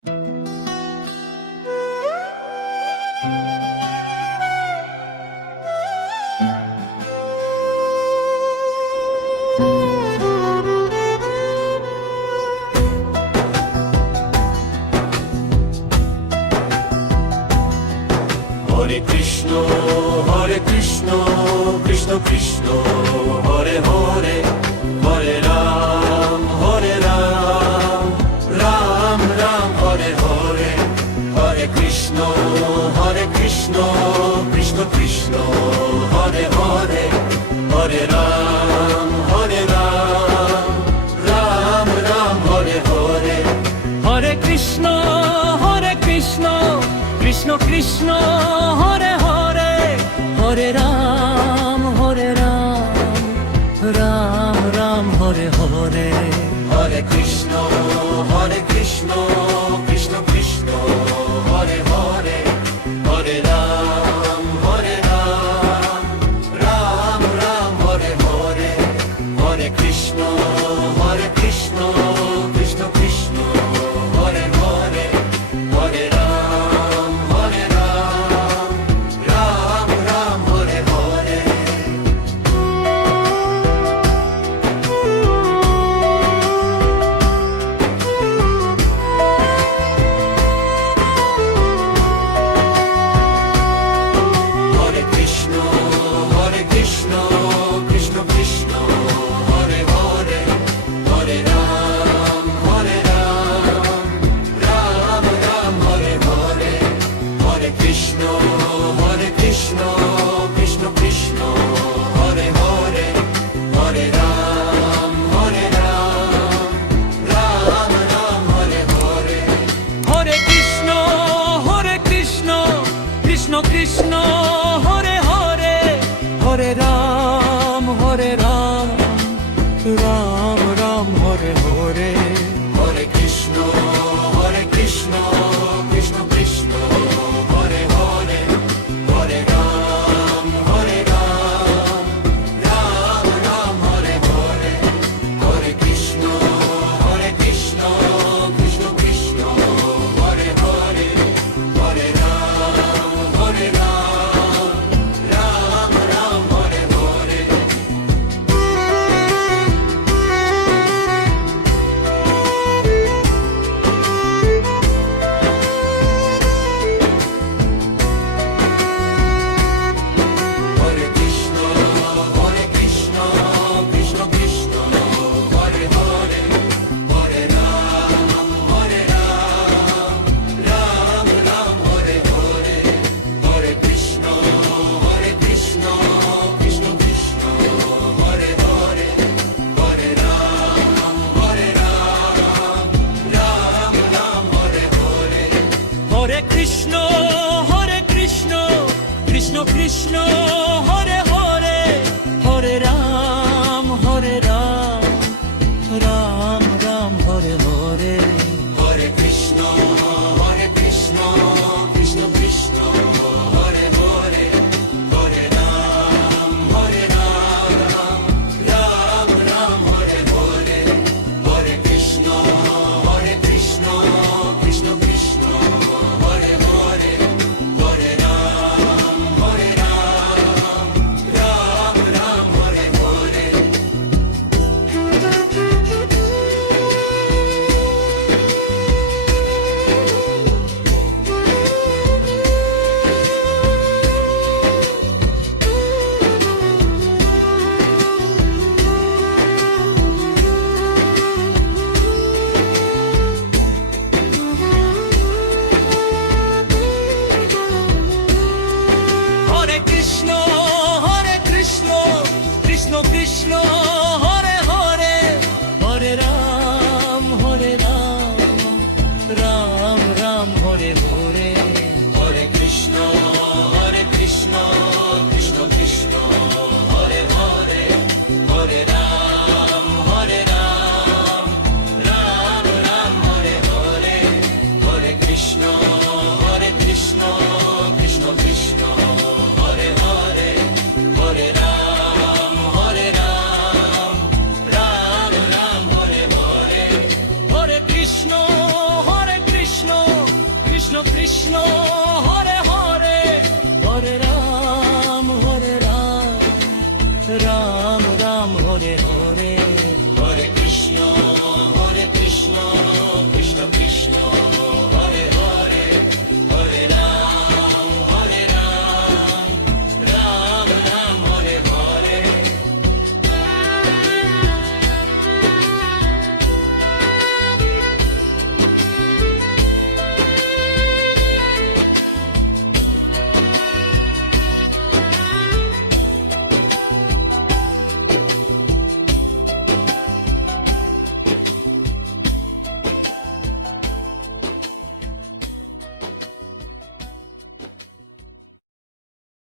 Hare Krishna Krishna Krishna Hare Hare, Hare Ram Ram Ram Hare Hare. Hare Krishna Krishna Krishna Hare Hare, Hare Ram Ram Ram Hare Hare. Hare Krishna Krishna Krishna Hare Hare, Hare Ram Ram Ram Hare Hare. Hare Krishna Krishna Krishna Hare Hare, Hare Ram Ram Ram Hare Hare. Hare Krishna Krishna Krishna Hare Hare, Hare Ram Ram Ram Hare Hare. Hare Krishna Krishna Krishna Hare Hare, Hare Ram Ram Ram Hare Hare. Hare Krishna Krishna Krishna Hare Hare, Hare Ram Ram Ram Hare Hare. Hare Krishna Krishna Krishna Hare Hare, Hare Ram Ram Ram Hare Hare. Hare Krishna Krishna Krishna Hare Hare, Hare Ram Ram Ram Hare Hare. Hare Krishna Krishna Krishna Hare Hare, Hare Ram Ram Ram Hare Hare. Hare Krishna Krishna Krishna Hare Hare, Hare Ram Ram Ram Hare Hare. Hare Krishna Krishna Krishna Hare Hare, Hare Ram Ram Ram Hare Hare. Hare Krishna Krishna Krishna Hare Hare, Hare Ram Ram Ram Hare Hare. Hare Krishna Krishna Krishna Hare Hare, Hare Ram Ram Ram Hare Hare. Hare Krishna Krishna Krishna Hare Hare, Hare Ram Krishna